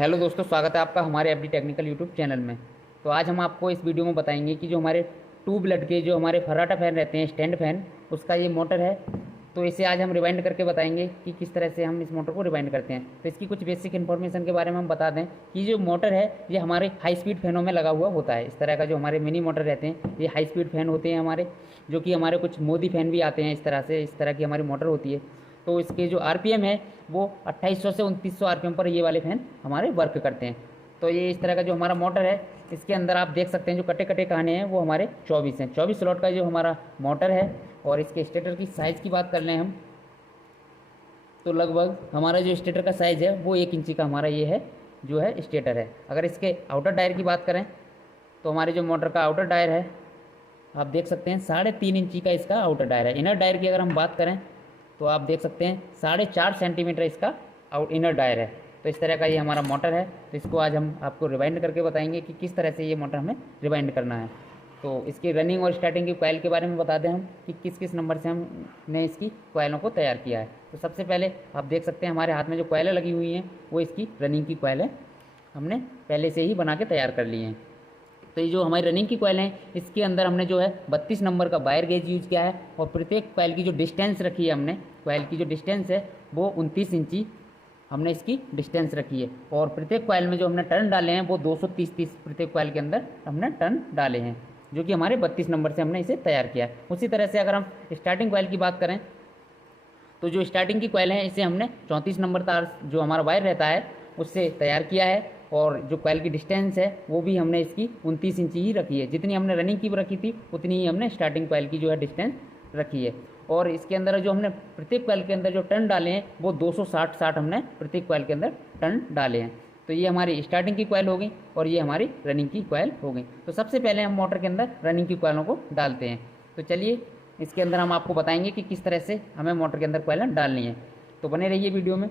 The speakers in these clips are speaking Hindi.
हेलो दोस्तों, स्वागत है आपका हमारे एफडी टेक्निकल यूट्यूब चैनल में। तो आज हम आपको इस वीडियो में बताएंगे कि जो हमारे ट्यूब लाइट के जो हमारे फर्राटा फैन रहते हैं, स्टैंड फैन, उसका ये मोटर है। तो इसे आज हम रिवाइंड करके बताएंगे कि किस तरह से हम इस मोटर को रिवाइंड करते हैं। तो इसकी कुछ बेसिक इन्फॉर्मेशन के बारे में हम बता दें कि जो मोटर है ये हमारे हाई स्पीड फैनों में लगा हुआ होता है। इस तरह का जो हमारे मिनी मोटर रहते हैं ये हाई स्पीड फैन होते हैं हमारे, जो कि हमारे कुछ मोदी फैन भी आते हैं। इस तरह की हमारी मोटर होती है। तो इसके जो आरपीएम है वो 2800 से 2900 आरपीएम पर ये वाले फैन हमारे वर्क करते हैं। तो ये इस तरह का जो हमारा मोटर है, इसके अंदर आप देख सकते हैं जो कटे कटे कहने हैं वो हमारे 24 हैं। 24 स्लॉट का जो हमारा मोटर है। और इसके स्टेटर की साइज़ की बात कर लें हम, तो लगभग हमारा जो स्टेटर का साइज़ है वो 1 इंची का हमारा ये है जो है स्टेटर है। अगर इसके आउटर डायर की बात करें तो हमारे जो मोटर का आउटर डायर है, आप देख सकते हैं 3.5 इंची का इसका आउटर डायर है। इनर डायर की अगर हम बात करें तो आप देख सकते हैं 4.5 सेंटीमीटर इसका इनर डायर है। तो इस तरह का ये हमारा मोटर है। तो इसको आज हम आपको रिवाइंड करके बताएंगे कि किस तरह से ये मोटर हमें रिवाइंड करना है। तो इसकी रनिंग और स्टार्टिंग की कोयल के बारे में बता दें हम कि किस किस नंबर से हमने इसकी कोयलों को तैयार किया है। तो सबसे पहले आप देख सकते हैं हमारे हाथ में जो कोयलें लगी हुई हैं वो इसकी रनिंग की कोयल है, हमने पहले से ही बना के तैयार कर ली हैं। तो ये जो हमारी रनिंग की कोयल है इसके अंदर हमने जो है 32 नंबर का वायर गेज यूज़ किया है। और प्रत्येक कोयल की जो डिस्टेंस रखी है हमने, कोयल की जो डिस्टेंस है वो 29 इंची हमने इसकी डिस्टेंस रखी है। और प्रत्येक कोयल में जो हमने टर्न डाले हैं वो 230 प्रत्येक कोयल के अंदर हमने टर्न डाले हैं, जो कि हमारे 32 नंबर से हमने इसे तैयार किया है। उसी तरह से अगर हम स्टार्टिंग कोयल की बात करें तो जो स्टार्टिंग की कोयल है इसे हमने 34 नंबर तार जो हमारा वायर रहता है उससे तैयार किया है। और जो कोयल की डिस्टेंस है वो भी हमने इसकी 29 इंची ही रखी है। जितनी हमने रनिंग की रखी थी उतनी ही हमने स्टार्टिंग कोयल की जो है डिस्टेंस रखी है। और इसके अंदर जो हमने प्रत्येक कोयल के अंदर जो टर्न डाले हैं वो 260 हमने प्रत्येक कोयल के अंदर टर्न डाले हैं। तो ये हमारी स्टार्टिंग की कोयल हो गई और ये हमारी रनिंग की कोयल हो गई। तो सबसे पहले हम मोटर के अंदर रनिंग की कोयलों को डालते हैं। तो चलिए इसके अंदर हम आपको बताएंगे कि किस तरह से हमें मोटर के अंदर कोयलें डालनी है। तो बने रहिए वीडियो में,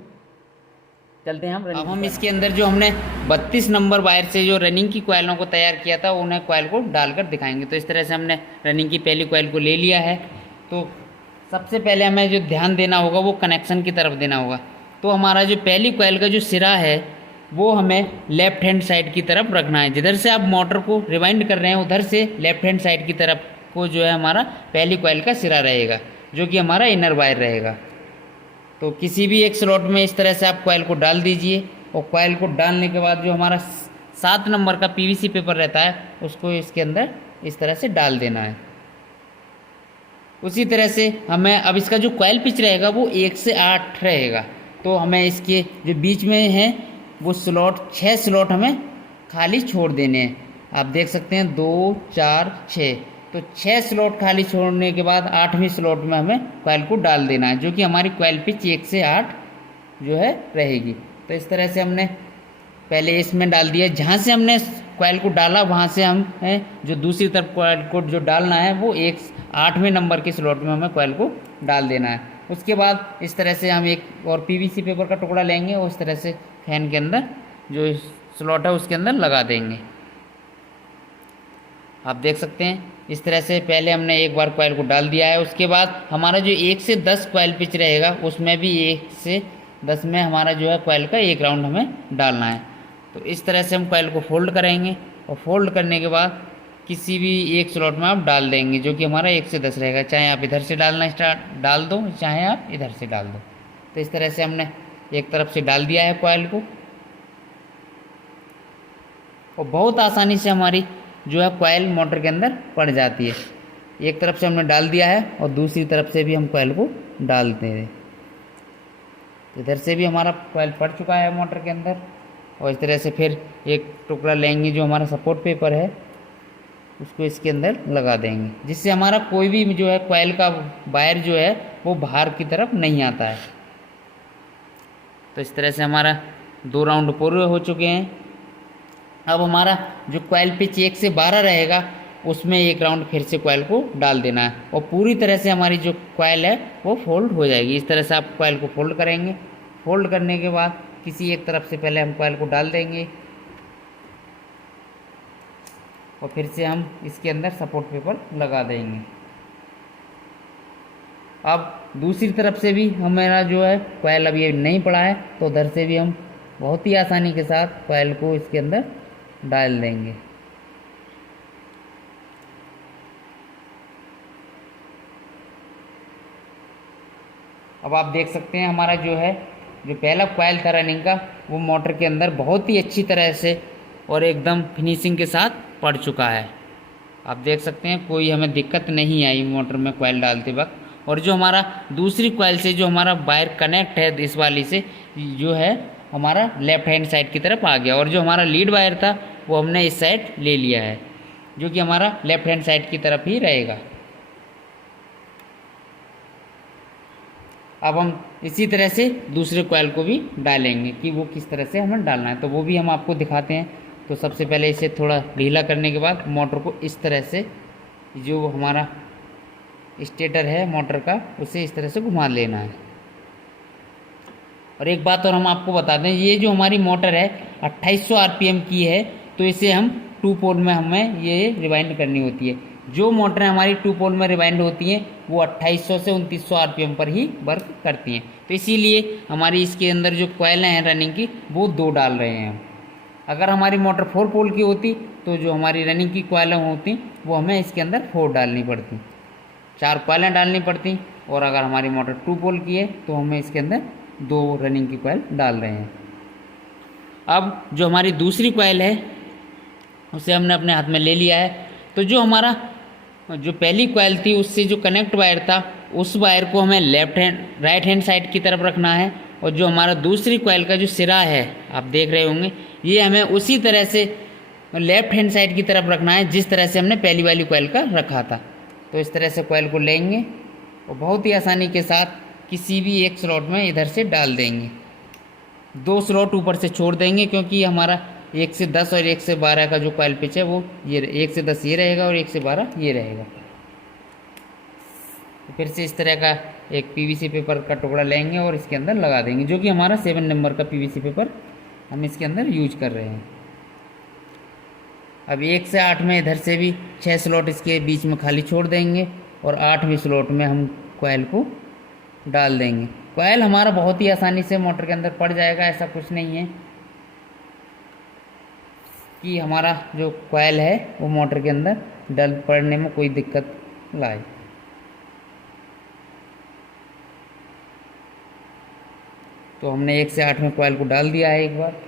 चलते हैं हम। अब हम इसके अंदर जो हमने 32 नंबर वायर से जो रनिंग की कोयलों को तैयार किया था उन्हें कोयल को डालकर दिखाएंगे। तो इस तरह से हमने रनिंग की पहली कोयल को ले लिया है। तो सबसे पहले हमें जो ध्यान देना होगा वो कनेक्शन की तरफ देना होगा। तो हमारा जो पहली कोयल का जो सिरा है वो हमें लेफ्ट हैंड साइड की तरफ रखना है। जिधर से आप मोटर को रिवाइंड कर रहे हैं उधर से लेफ्ट हैंड साइड की तरफ को जो है हमारा पहली कोयल का सिरा रहेगा, जो कि हमारा इनर वायर रहेगा। तो किसी भी एक स्लॉट में इस तरह से आप कोयल को डाल दीजिए। और कोयल को डालने के बाद जो हमारा 7 नंबर का पीवीसी पेपर रहता है उसको इसके अंदर इस तरह से डाल देना है। उसी तरह से हमें अब इसका जो कोयल पिच रहेगा वो 1 से 8 रहेगा। तो हमें इसके जो बीच में है वो स्लॉट 6 स्लॉट हमें खाली छोड़ देने हैं। आप देख सकते हैं 2 4 6। तो 6 स्लॉट खाली छोड़ने के बाद 8वें स्लॉट में हमें कोयल को डाल देना है, जो कि हमारी कोयल पिच 1 से 8 जो है रहेगी। तो इस तरह से हमने पहले इसमें डाल दिया। जहाँ से हमने कोयल को डाला वहाँ से हम जो दूसरी तरफ कोयल को जो डालना है वो 8वें नंबर के स्लॉट में हमें कोयल को डाल देना है। उसके बाद इस तरह से हम एक और पीवीसी पेपर का टुकड़ा लेंगे और इस तरह से फैन के अंदर जो स्लॉट है उसके अंदर लगा देंगे। आप देख सकते हैं इस तरह से पहले हमने एक बार कोयल को डाल दिया है। उसके बाद हमारा जो 1 से 10 कोयल पिच रहेगा उसमें भी 1 से 10 में हमारा जो है कोयल का एक राउंड हमें डालना है। तो इस तरह से हम कोयल को फोल्ड करेंगे और फोल्ड करने के बाद किसी भी एक स्लॉट में आप डाल देंगे, जो कि हमारा 1 से 10 रहेगा। चाहे आप इधर से डाल दो, चाहे आप इधर से डाल दो। तो इस तरह से हमने एक तरफ से डाल दिया है कोयल को और बहुत आसानी से हमारी जो है कोयल मोटर के अंदर पड़ जाती है। एक तरफ से हमने डाल दिया है और दूसरी तरफ से भी हम कोयल को डालते हैं। इधर से भी हमारा कोयल पड़ चुका है मोटर के अंदर। और इस तरह से फिर एक टुकड़ा लेंगे जो हमारा सपोर्ट पेपर है उसको इसके अंदर लगा देंगे, जिससे हमारा कोई भी जो है कोयल का वायर जो है वो बाहर की तरफ नहीं आता है। तो इस तरह से हमारा 2 राउंड पूरे हो चुके हैं। अब हमारा जो कोयल पिच 1 से 12 रहेगा उसमें एक राउंड फिर से कोयल को डाल देना है और पूरी तरह से हमारी जो कोयल है वो फोल्ड हो जाएगी। इस तरह से आप कोयल को फोल्ड करेंगे। फोल्ड करने के बाद किसी एक तरफ से पहले हम कोयल को डाल देंगे और फिर से हम इसके अंदर सपोर्ट पेपर लगा देंगे। अब दूसरी तरफ से भी हमारा जो है कोयल अभी नहीं पड़ा है तो उधर से भी हम बहुत ही आसानी के साथ कॉइल को इसके अंदर डाल देंगे। अब आप देख सकते हैं हमारा जो पहला कॉइल था रनिंग का, वो मोटर के अंदर बहुत ही अच्छी तरह से और एकदम फिनिशिंग के साथ पड़ चुका है। आप देख सकते हैं कोई हमें दिक्कत नहीं आई मोटर में कॉइल डालते वक्त। और जो हमारा दूसरी कॉइल से जो हमारा वायर कनेक्ट है इस वाली से, जो है हमारा लेफ्ट हैंड साइड की तरफ आ गया, और जो हमारा लीड वायर था वो हमने इस साइड ले लिया है, जो कि हमारा लेफ्ट हैंड साइड की तरफ ही रहेगा। अब हम इसी तरह से दूसरे कॉइल को भी डालेंगे कि वो किस तरह से हमें डालना है, तो वो भी हम आपको दिखाते हैं। तो सबसे पहले इसे थोड़ा ढीला करने के बाद मोटर को इस तरह से, जो हमारा स्टेटर है मोटर का, उसे इस तरह से घुमा लेना है। और एक बात और हम आपको बता दें, ये जो हमारी मोटर है 2800 आरपीएम की है, तो इसे हम 2 पोल में हमें ये रिवाइंड करनी होती है। जो मोटरें हमारी 2 पोल में रिवाइंड होती हैं वो 2800 से 2900 आरपीएम पर ही वर्क करती हैं। तो इसीलिए हमारी इसके अंदर जो कॉइलें हैं रनिंग की, वो 2 डाल रहे हैं हम। अगर हमारी मोटर 4 पोल की होती तो जो हमारी रनिंग की कॉइलें होती वो हमें इसके अंदर 4 डालनी पड़ती, 4 कॉइलें डालनी पड़ती। और अगर हमारी मोटर 2 पोल की है तो हमें इसके अंदर 2 रनिंग की कॉइल डाल रहे हैं। अब जो हमारी दूसरी कॉइल है उसे हमने अपने हाथ में ले लिया है। तो जो हमारा जो पहली कॉइल थी उससे जो कनेक्ट वायर था, उस वायर को हमें राइट हैंड साइड की तरफ रखना है। और जो हमारा दूसरी कॉइल का जो सिरा है, आप देख रहे होंगे, ये हमें उसी तरह से लेफ्ट हैंड साइड की तरफ रखना है जिस तरह से हमने पहली वाली कॉइल का रखा था। तो इस तरह से कॉइल को लेंगे और बहुत ही आसानी के साथ किसी भी एक स्लॉट में इधर से डाल देंगे। 2 स्लॉट ऊपर से छोड़ देंगे, क्योंकि हमारा 1 से 10 और 1 से 12 का जो कॉइल पिच है वो ये 1 से 10 ये रहेगा और 1 से 12 ये रहेगा। तो फिर से इस तरह का एक पीवीसी पेपर का टुकड़ा लेंगे और इसके अंदर लगा देंगे, जो कि हमारा 7 नंबर का पीवीसी पेपर हम इसके अंदर यूज कर रहे हैं। अब 1 से 8 में इधर से भी 6 स्लॉट इसके बीच में खाली छोड़ देंगे और 8वें स्लॉट में हम कॉइल को डाल देंगे। कॉइल हमारा बहुत ही आसानी से मोटर के अंदर पड़ जाएगा, ऐसा कुछ नहीं है कि हमारा जो कॉइल है वो मोटर के अंदर डल पड़ने में कोई दिक्कत लाए। तो हमने 1 से 8 में कॉइल को डाल दिया है। एक बार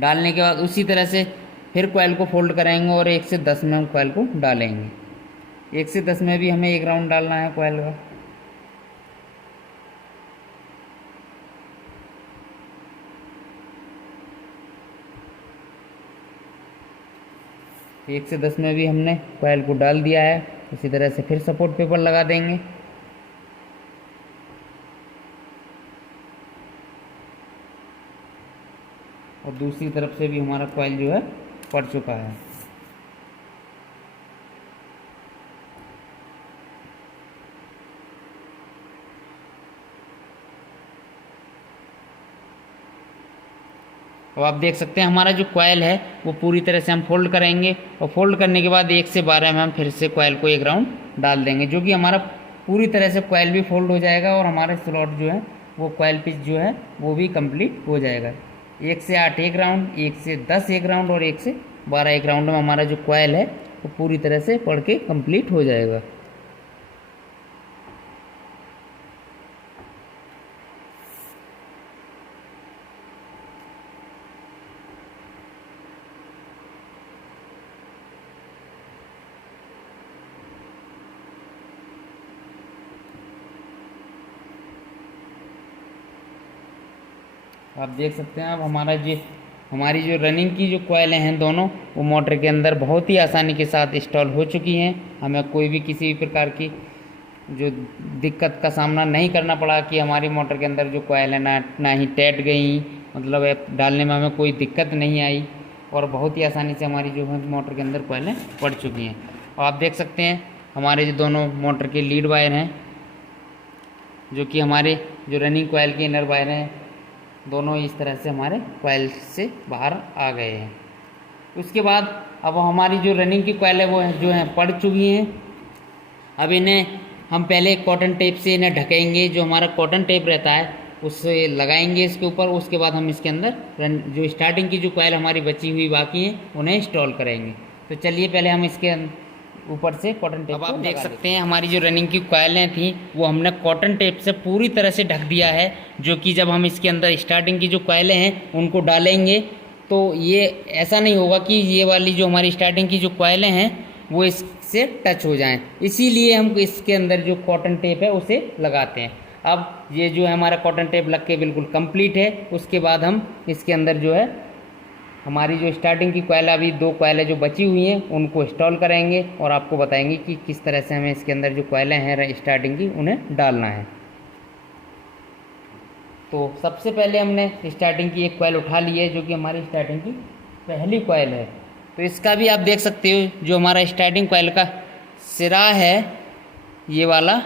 डालने के बाद उसी तरह से फिर कॉइल को फोल्ड करेंगे और 1 से 10 में हम कॉइल को डालेंगे। 1 से 10 में भी हमें 1 राउंड डालना है कॉइल का। एक से 10 में भी हमने कॉइल को डाल दिया है। इसी तरह से फिर सपोर्ट पेपर लगा देंगे। और दूसरी तरफ से भी हमारा कॉइल जो है पड़ चुका है। अब आप देख सकते हैं हमारा जो कॉइल है वो पूरी तरह से हम फोल्ड करेंगे और फोल्ड करने के बाद 1 से 12 में हम फिर से कॉइल को 1 राउंड डाल देंगे, जो कि हमारा पूरी तरह से कॉइल भी फोल्ड हो जाएगा और हमारे स्लॉट जो है वो कॉइल पिच जो है वो भी कंप्लीट हो जाएगा। 1 से 8 1 राउंड, 1 से 10 1 राउंड और 1 से 12 1 राउंड में हमारा जो कॉइल है वो पूरी तरह से पड़ के कंप्लीट हो जाएगा। आप देख सकते हैं अब हमारी जो रनिंग की जो कॉइलें हैं दोनों, वो मोटर के अंदर बहुत ही आसानी के साथ इंस्टॉल हो चुकी हैं। हमें कोई भी किसी भी प्रकार की जो दिक्कत का सामना नहीं करना पड़ा कि हमारी मोटर के अंदर जो कॉइल है ना ही टैट गई, मतलब डालने में हमें कोई दिक्कत नहीं आई और बहुत ही आसानी से हमारी जो है मोटर के अंदर कॉइलें पड़ चुकी हैं। और आप देख सकते हैं हमारे जो दोनों मोटर के लीड वायर हैं, जो कि हमारे जो रनिंग कॉइल के इनर वायर हैं, दोनों इस तरह से हमारे कॉइल से बाहर आ गए हैं। उसके बाद अब हमारी जो रनिंग की कॉइल है वो जो है पड़ चुकी हैं। अब इन्हें हम पहले कॉटन टेप से इन्हें ढकेंगे, जो हमारा कॉटन टेप रहता है उससे लगाएंगे इसके ऊपर। उसके बाद हम इसके अंदर जो स्टार्टिंग की जो कॉइल हमारी बची हुई बाकी हैं उन्हें इंस्टॉल करेंगे। तो चलिए पहले हम इसके ऊपर से कॉटन टेप, अब आप देख सकते हैं हमारी जो रनिंग की कॉइलें थी वो हमने कॉटन टेप से पूरी तरह से ढक दिया है, जो कि जब हम इसके अंदर स्टार्टिंग की जो कॉइलें हैं उनको डालेंगे तो ये ऐसा नहीं होगा कि ये वाली जो हमारी स्टार्टिंग की जो कॉइलें हैं वो इससे टच हो जाएं, इसीलिए हम इसके अंदर जो कॉटन टेप है उसे लगाते हैं। अब ये जो है हमारा कॉटन टेप लग के बिल्कुल कंप्लीट है। उसके बाद हम इसके अंदर जो है हमारी जो स्टार्टिंग की कॉइल, अभी 2 कॉइलें जो बची हुई हैं उनको इंस्टॉल करेंगे और आपको बताएंगे कि किस तरह से हमें इसके अंदर जो कॉइलें हैं स्टार्टिंग की उन्हें डालना है। तो सबसे पहले हमने स्टार्टिंग की एक कॉइल उठा ली है, जो कि हमारी स्टार्टिंग की पहली कॉइल है। तो इसका भी आप देख सकते हो जो हमारा स्टार्टिंग कॉइल का सिरा है ये वाला,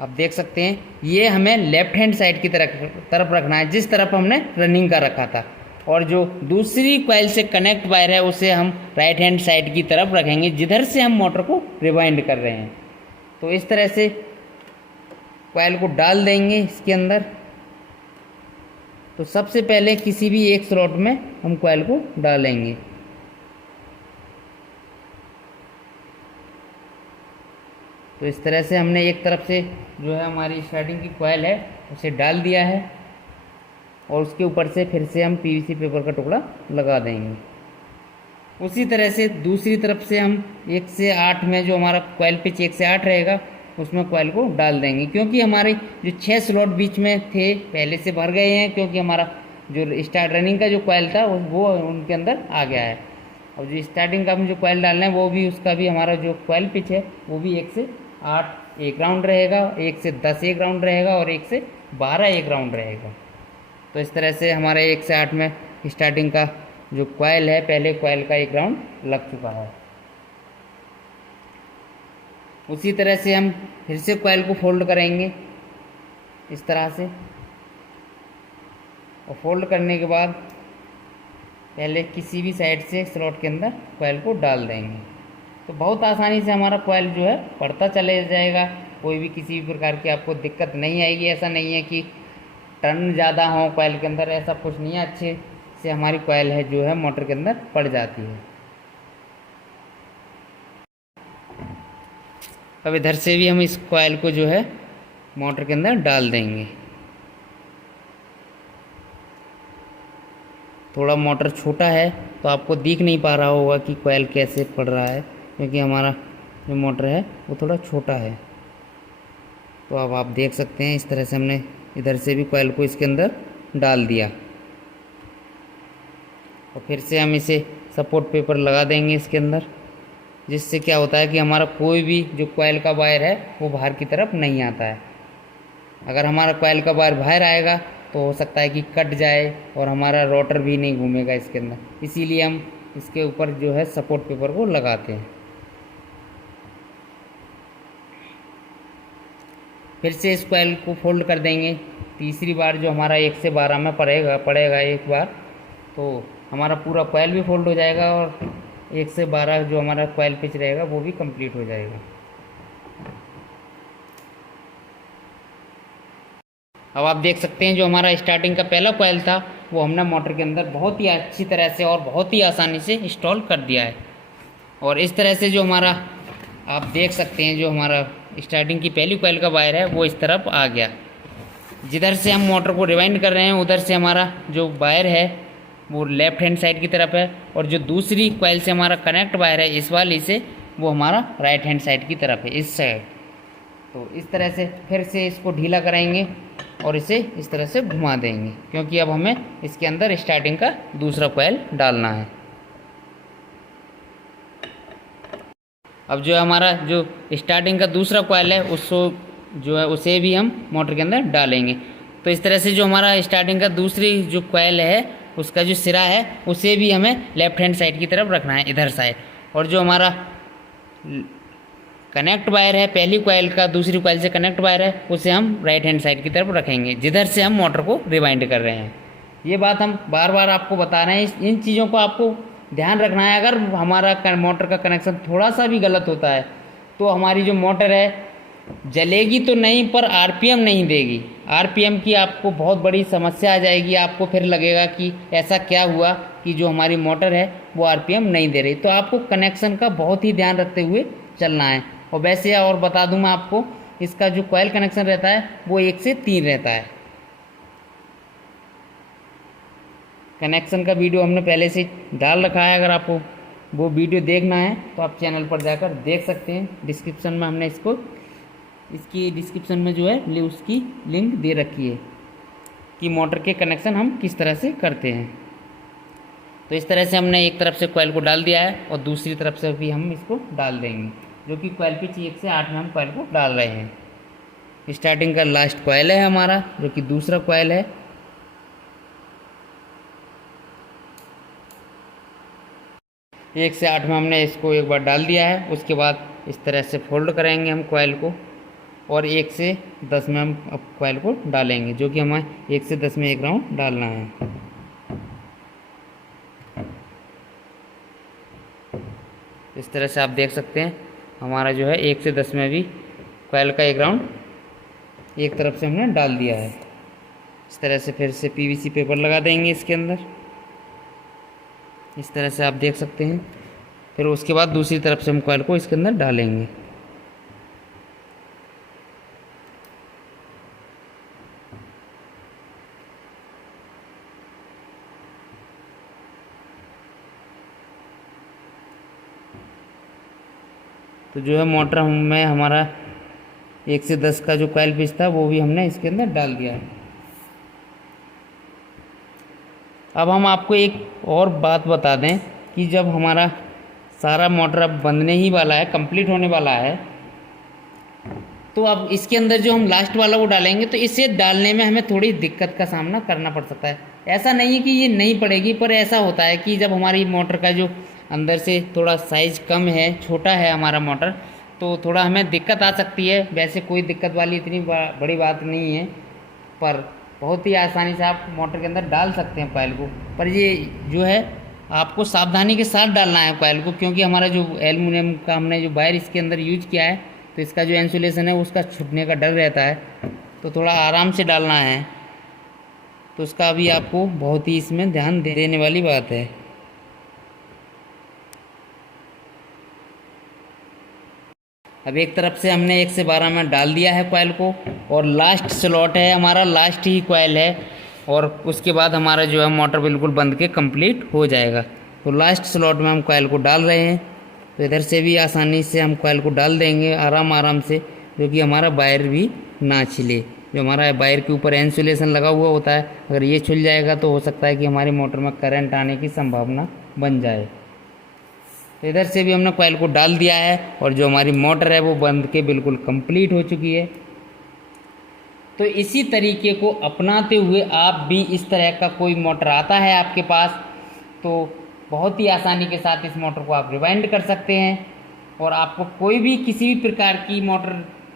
आप देख सकते हैं ये हमें लेफ्ट हैंड साइड की तरफ रखना है, जिस तरफ हमने रनिंग का रखा था। और जो दूसरी कॉइल से कनेक्ट वायर है उसे हम राइट हैंड साइड की तरफ रखेंगे, जिधर से हम मोटर को रिवाइंड कर रहे हैं। तो इस तरह से कॉइल को डाल देंगे इसके अंदर। तो सबसे पहले किसी भी एक स्लॉट में हम कॉइल को डालेंगे। तो इस तरह से हमने एक तरफ से जो है हमारी स्टार्टिंग की कॉइल है उसे डाल दिया है और उसके ऊपर से फिर से हम पीवीसी पेपर का टुकड़ा लगा देंगे। उसी तरह से दूसरी तरफ से हम 1 से 8 में जो हमारा कॉइल पिच 1 से 8 रहेगा उसमें कॉइल को डाल देंगे, क्योंकि हमारे जो 6 स्लॉट बीच में थे पहले से भर गए हैं, क्योंकि हमारा जो स्टार्ट रनिंग का जो कॉइल था वो उनके अंदर आ गया है। और जो स्टार्टिंग का हम जो कॉइल डालना है वो भी उसका भी हमारा जो कॉइल पिच है वो भी 1 से 8 एक राउंड रहेगा, 1 से 10 एक राउंड रहेगा और 1 से 12 एक राउंड रहेगा। तो इस तरह से हमारे 1 से 8 में स्टार्टिंग का जो कॉइल है पहले कॉइल का एक राउंड लग चुका है। उसी तरह से हम फिर से कॉइल को फोल्ड करेंगे इस तरह से, और फोल्ड करने के बाद पहले किसी भी साइड से स्लॉट के अंदर कॉइल को डाल देंगे। तो बहुत आसानी से हमारा कॉइल जो है पड़ता चले जाएगा, कोई भी किसी भी प्रकार की आपको दिक्कत नहीं आएगी। ऐसा नहीं है कि टर्न ज़्यादा हो कॉइल के अंदर, ऐसा कुछ नहीं है, अच्छे से हमारी कॉइल है जो है मोटर के अंदर पड़ जाती है। अब इधर से भी हम इस कॉइल को जो है मोटर के अंदर डाल देंगे। थोड़ा मोटर छोटा है तो आपको दिख नहीं पा रहा होगा कि कॉइल कैसे पड़ रहा है, क्योंकि हमारा जो मोटर है वो थोड़ा छोटा है। तो अब आप देख सकते हैं इस तरह से हमने इधर से भी कॉइल को इसके अंदर डाल दिया और फिर से हम इसे सपोर्ट पेपर लगा देंगे इसके अंदर, जिससे क्या होता है कि हमारा कोई भी जो कॉइल का वायर है वो बाहर की तरफ नहीं आता है। अगर हमारा कॉइल का वायर बाहर आएगा तो हो सकता है कि कट जाए और हमारा रोटर भी नहीं घूमेगा इसके अंदर, इसीलिए हम इसके ऊपर जो है सपोर्ट पेपर को लगाते हैं। फिर से इस कॉइल को फोल्ड कर देंगे तीसरी बार, जो हमारा 1 से 12 में पड़ेगा एक बार, तो हमारा पूरा कॉइल भी फोल्ड हो जाएगा और 1 से 12 जो हमारा कॉइल पिच रहेगा वो भी कंप्लीट हो जाएगा। अब आप देख सकते हैं जो हमारा स्टार्टिंग का पहला कॉइल था वो हमने मोटर के अंदर बहुत ही अच्छी तरह से और बहुत ही आसानी से इंस्टॉल कर दिया है। और इस तरह से जो हमारा आप देख सकते हैं जो हमारा स्टार्टिंग की पहली कॉइल का वायर है वो इस तरफ आ गया। जिधर से हम मोटर को रिवाइंड कर रहे हैं उधर से हमारा जो वायर है वो लेफ्ट हैंड साइड की तरफ है, और जो दूसरी कॉइल से हमारा कनेक्ट वायर है इस वाली से वो हमारा राइट हैंड साइड की तरफ है, इस साइड। तो इस तरह से फिर से इसको ढीला कराएंगे और इसे इस तरह से घुमा देंगे, क्योंकि अब हमें इसके अंदर स्टार्टिंग का दूसरा कॉइल डालना है। अब जो हमारा जो स्टार्टिंग का दूसरा कॉइल है उसको जो है उसे भी हम मोटर के अंदर डालेंगे। तो इस तरह से जो हमारा स्टार्टिंग का दूसरी जो कॉइल है उसका जो सिरा है उसे भी हमें लेफ्ट हैंड साइड की तरफ रखना है, इधर साइड। और जो हमारा कनेक्ट वायर है पहली कॉइल का दूसरी कॉइल से कनेक्ट वायर है उसे हम राइट हैंड साइड की तरफ रखेंगे, जिधर से हम मोटर को रिवाइंड कर रहे हैं। ये बात हम बार बार आपको बता रहे हैं, इन चीज़ों को आपको ध्यान रखना है। अगर हमारा मोटर का कनेक्शन थोड़ा सा भी गलत होता है तो हमारी जो मोटर है जलेगी तो नहीं, पर आरपीएम नहीं देगी। आरपीएम की आपको बहुत बड़ी समस्या आ जाएगी। आपको फिर लगेगा कि ऐसा क्या हुआ कि जो हमारी मोटर है वो आरपीएम नहीं दे रही। तो आपको कनेक्शन का बहुत ही ध्यान रखते हुए चलना है। और वैसे और बता दूं मैं आपको, इसका जो कॉइल कनेक्शन रहता है वो 1 से 3 रहता है। कनेक्शन का वीडियो हमने पहले से डाल रखा है, अगर आपको वो वीडियो देखना है तो आप चैनल पर जाकर देख सकते हैं। डिस्क्रिप्शन में हमने इसकी डिस्क्रिप्शन में जो है उसकी लिंक दे रखी है कि मोटर के कनेक्शन हम किस तरह से करते हैं। तो इस तरह से हमने एक तरफ से कॉइल को डाल दिया है और दूसरी तरफ से भी हम इसको डाल देंगे, जो कि कॉइल पिच 1 से 8 में हम कॉइल को डाल रहे हैं। स्टार्टिंग का लास्ट कॉइल है हमारा, जो कि दूसरा कॉइल है। एक से 8 में हमने इसको एक बार डाल दिया है। उसके बाद इस तरह से फोल्ड करेंगे हम कॉइल को और 1 से 10 में हम अब कॉइल को डालेंगे, जो कि हमें 1 से 10 में एक राउंड डालना है। इस तरह से आप देख सकते हैं हमारा जो है 1 से 10 में भी कॉइल का एक राउंड एक तरफ से हमने डाल दिया है। इस तरह से फिर से पीवीसी पेपर लगा देंगे इसके अंदर, इस तरह से आप देख सकते हैं। फिर उसके बाद दूसरी तरफ से हम कॉइल को इसके अंदर डालेंगे। तो जो है मोटर में हमारा 1 से 10 का जो कॉइल पिच था वो भी हमने इसके अंदर डाल दिया है। अब हम आपको एक और बात बता दें कि जब हमारा सारा मोटर अब बनने ही वाला है, कंप्लीट होने वाला है, तो अब इसके अंदर जो हम लास्ट वाला वो डालेंगे तो इसे डालने में हमें थोड़ी दिक्कत का सामना करना पड़ सकता है। ऐसा नहीं है कि ये नहीं पड़ेगी, पर ऐसा होता है कि जब हमारी मोटर का जो अंदर से थोड़ा साइज़ कम है, छोटा है हमारा मोटर, तो थोड़ा हमें दिक्कत आ सकती है। वैसे कोई दिक्कत वाली इतनी बड़ी बात नहीं है, पर बहुत ही आसानी से आप मोटर के अंदर डाल सकते हैं कॉइल को। पर ये जो है आपको सावधानी के साथ डालना है कॉइल को, क्योंकि हमारा जो एल्युमिनियम का हमने जो वायर इसके अंदर यूज किया है, तो इसका जो इंसुलेशन है उसका छूटने का डर रहता है, तो थोड़ा आराम से डालना है। तो उसका भी आपको बहुत ही इसमें ध्यान देने वाली बात है। अब एक तरफ से हमने 1 से 12 में डाल दिया है कॉइल को, और लास्ट स्लॉट है हमारा, लास्ट ही कॉइल है, और उसके बाद हमारा जो है मोटर बिल्कुल बंद के कंप्लीट हो जाएगा। तो लास्ट स्लॉट में हम कॉइल को डाल रहे हैं। तो इधर से भी आसानी से हम कॉइल को डाल देंगे आराम से, जो कि हमारा वायर भी ना छिले। जो हमारा वायर के ऊपर इंसुलेशन लगा हुआ होता है, अगर ये छिल जाएगा तो हो सकता है कि हमारी मोटर में करंट आने की संभावना बन जाए। तो इधर से भी हमने कॉइल को डाल दिया है, और जो हमारी मोटर है वो बंद के बिल्कुल कंप्लीट हो चुकी है। तो इसी तरीके को अपनाते हुए आप भी इस तरह का कोई मोटर आता है आपके पास, तो बहुत ही आसानी के साथ इस मोटर को आप रिवाइंड कर सकते हैं। और आपको कोई भी किसी भी प्रकार की मोटर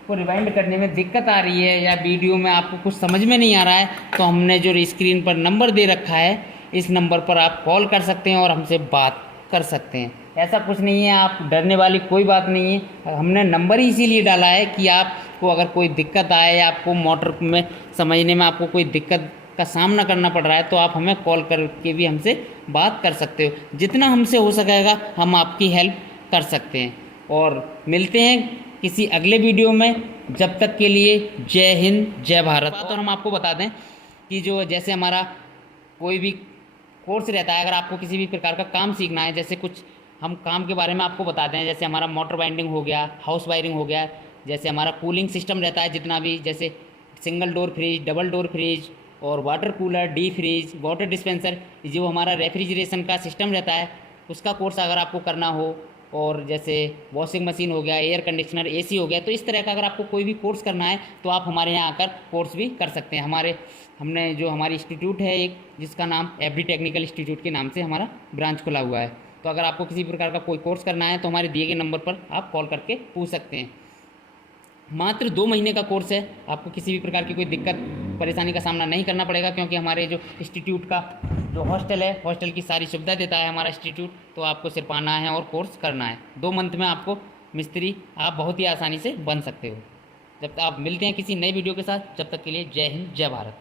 को रिवाइंड करने में दिक्कत आ रही है, या वीडियो में आपको कुछ समझ में नहीं आ रहा है, तो हमने जो स्क्रीन पर नंबर दे रखा है, इस नंबर पर आप कॉल कर सकते हैं और हमसे बात कर सकते हैं। ऐसा कुछ नहीं है, आप डरने वाली कोई बात नहीं है। हमने नंबर ही इसीलिए डाला है कि आपको अगर कोई दिक्कत आए, या आपको मोटर में समझने में आपको कोई दिक्कत का सामना करना पड़ रहा है, तो आप हमें कॉल करके भी हमसे बात कर सकते हो। जितना हमसे हो सकेगा हम आपकी हेल्प कर सकते हैं। और मिलते हैं किसी अगले वीडियो में। जब तक के लिए जय हिंद, जय भारत। और हम आपको बता दें कि जो जैसे हमारा कोई भी कोर्स रहता है, अगर आपको किसी भी प्रकार का काम सीखना है, जैसे कुछ हम काम के बारे में आपको बताते हैं, जैसे हमारा मोटर वाइंडिंग हो गया, हाउस वायरिंग हो गया, जैसे हमारा कूलिंग सिस्टम रहता है जितना भी, जैसे single door fridge, double door fridge, और water cooler, D fridge, water dispenser, जो हमारा रेफ्रिजरेशन का सिस्टम रहता है उसका कोर्स अगर आपको करना हो, और जैसे वॉशिंग मशीन हो गया, एयर कंडीशनर, एसी हो गया, तो इस तरह का अगर आपको कोई भी कोर्स करना है तो आप हमारे यहाँ आकर कोर्स भी कर सकते हैं। हमने जो हमारी इंस्टीट्यूट है एक, जिसका नाम एफडी टेक्निकल इंस्टीट्यूट के नाम से हमारा ब्रांच खुला हुआ है। तो अगर आपको किसी प्रकार का कोई कोर्स करना है तो हमारे दिए गए नंबर पर आप कॉल करके पूछ सकते हैं। मात्र 2 महीने का कोर्स है, आपको किसी भी प्रकार की कोई दिक्कत परेशानी का सामना नहीं करना पड़ेगा, क्योंकि हमारे जो इंस्टीट्यूट का जो हॉस्टल है, हॉस्टल की सारी सुविधा देता है हमारा इंस्टीट्यूट। तो आपको सिर्फ आना है और कोर्स करना है। 2 मंथ में आपको मिस्त्री आप बहुत ही आसानी से बन सकते हो। जब तक आप मिलते हैं किसी नई वीडियो के साथ, जब तक के लिए जय हिंद जय भारत।